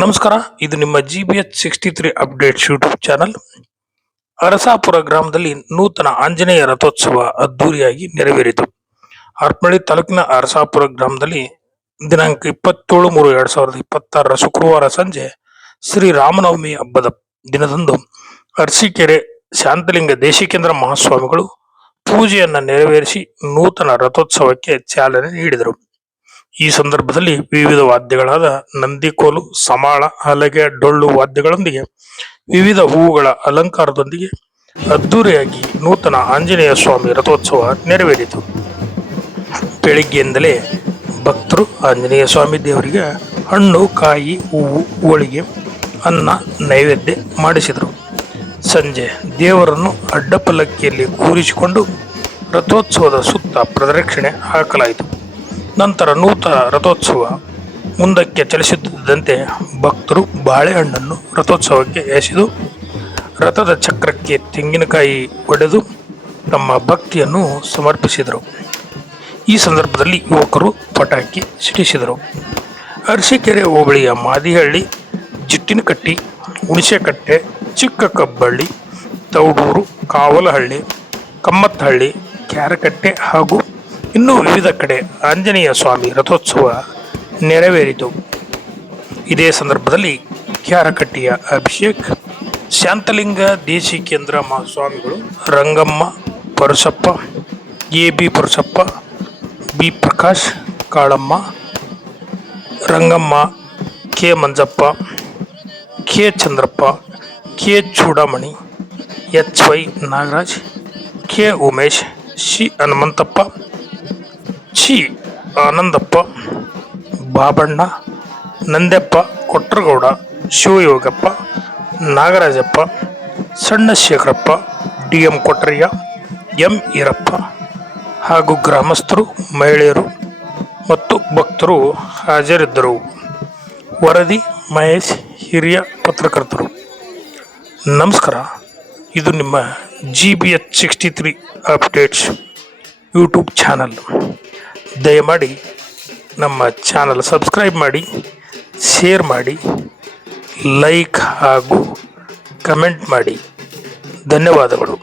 ನಮಸ್ಕಾರ. ಇದು ನಿಮ್ಮ GBH63 updates YouTube channel. Arasapura ಗ್ರಾಮದಲ್ಲಿ ನೂತನ ಆಂಜನೇಯ ರಥೋತ್ಸವ ಅದ್ದೂರಿಯಾಗಿ ನೆರವೇರಿತು. ಹರಪನಹಳ್ಳಿ ತಾಲೂಕಿನ ಅರಸಾಪುರ ಗ್ರಾಮದಲ್ಲಿ ದಿನಾಂಕ 27/3/2026 ಶುಕ್ರವಾರ ಸಂಜೆ ಶ್ರೀ ರಾಮನವಮಿ ಹಬ್ಬದ ದಿನದಂದು ಅರಸೀಕೆರೆ ಶಾಂತಲಿಂಗ ದೇಶಿಕೇಂದ್ರ ಮಹಾಸ್ವಾಮಿಗಳು ಪೂಜೆಯನ್ನ ನೆರವೇರಿಸಿ ನೂತನ ರಥೋತ್ಸವಕ್ಕೆ ಚಾಲನೆ ನೀಡಿದರು. ಈ ಸಂದರ್ಭದಲ್ಲಿ ವಿವಿಧ ವಾದ್ಯಗಳಾದ ನಂದಿಕೋಲು, ಸಮಾಳ, ಹಲಗೆ, ಡೊಳ್ಳು ವಾದ್ಯಗಳೊಂದಿಗೆ ವಿವಿಧ ಹೂವುಗಳ ಅಲಂಕಾರದೊಂದಿಗೆ ಅದ್ದೂರಿಯಾಗಿ ನೂತನ ಆಂಜನೇಯ ಸ್ವಾಮಿ ರಥೋತ್ಸವ ನೆರವೇರಿತು. ಬೆಳಿಗ್ಗೆಯಿಂದಲೇ ಭಕ್ತರು ಆಂಜನೇಯ ಸ್ವಾಮಿ ದೇವರಿಗೆ ಹಣ್ಣು, ಕಾಯಿ, ಹೂವು, ಹೋಳಿಗೆ, ಅನ್ನ ನೈವೇದ್ಯ ಮಾಡಿಸಿದರು. ಸಂಜೆ ದೇವರನ್ನು ಅಡ್ಡಪಲ್ಲಕ್ಕಿಯಲ್ಲಿ ಕೂರಿಸಿಕೊಂಡು ರಥೋತ್ಸವದ ಸುತ್ತ ಪ್ರದಕ್ಷಿಣೆ ಹಾಕಲಾಯಿತು. ನಂತರ ನೂತನ ರಥೋತ್ಸವ ಮುಂದಕ್ಕೆ ಚಲಿಸುತ್ತಿದ್ದಂತೆ ಭಕ್ತರು ಬಾಳೆಹಣ್ಣನ್ನು ರಥೋತ್ಸವಕ್ಕೆ ಎಸೆದು ರಥದ ಚಕ್ರಕ್ಕೆ ತೆಂಗಿನಕಾಯಿ ಒಡೆದು ತಮ್ಮ ಭಕ್ತಿಯನ್ನು ಸಮರ್ಪಿಸಿದರು. ಈ ಸಂದರ್ಭದಲ್ಲಿ ಯುವಕರು ಪಟಾಕಿ ಸಿಡಿಸಿದರು. ಅರಸೀಕೆರೆ ಹೋಬಳಿಯ ಮಾದಿಹಳ್ಳಿ, ಜಿಟ್ಟಿನಕಟ್ಟಿ, ಹುಣಸೆಕಟ್ಟೆ, ಚಿಕ್ಕ ಕಬ್ಬಳ್ಳಿ, ತೌಡೂರು, ಕಾವಲಹಳ್ಳಿ, ಕಮ್ಮತ್ತಹಳ್ಳಿ, ಕ್ಯಾರಕಟ್ಟೆ ಹಾಗೂ ಇನ್ನೂ ವಿವಿಧ ಕಡೆ ಆಂಜನೇಯ ಸ್ವಾಮಿ ರಥೋತ್ಸವ ನೆರವೇರಿತು. ಇದೇ ಸಂದರ್ಭದಲ್ಲಿ ಕ್ಯಾರಕಟ್ಟೆಯ ಅಭಿಷೇಕ್, ಶಾಂತಲಿಂಗ ದೇಶಿಕೇಂದ್ರ ಮಹಾಸ್ವಾಮಿಗಳು, Rangamma Parasappa, AB Parasappa, B Prakash, Kalamma, Rangamma, K Manjappa, K Chandrappa, K Chudamani, HY Nagaraj, K Umesh, C Hanumanthappa, ಚಿ ಆನಂದಪ್ಪ, ಬಾಬಣ್ಣ, ನಂದೆಪ್ಪ, ಕೊಟ್ರಗೌಡ, ಶಿವಯೋಗಪ್ಪ, ನಾಗರಾಜಪ್ಪ, ಸಣ್ಣ ಶೇಖರಪ್ಪ, DM ಕೊಟ್ರಯ್ಯ, M ಈರಪ್ಪ ಹಾಗೂ ಗ್ರಾಮಸ್ಥರು, ಮಹಿಳೆಯರು ಮತ್ತು ಭಕ್ತರು ಹಾಜರಿದ್ದರು. ವರದಿ ಮಹೇಶ್, ಹಿರಿಯ ಪತ್ರಕರ್ತರು. ನಮಸ್ಕಾರ. ಇದು ನಿಮ್ಮ GBH63 ಅಪ್ಡೇಟ್ಸ್ ಯೂಟ್ಯೂಬ್ ಚಾನಲ್. ದಯಮಾಡಿ ನಮ್ಮ ಚಾನಲ್ ಸಬ್ಸ್ಕ್ರೈಬ್ ಮಾಡಿ, ಶೇರ್ ಮಾಡಿ, ಲೈಕ್ ಹಾಗೂ ಕಮೆಂಟ್ ಮಾಡಿ. ಧನ್ಯವಾದಗಳು.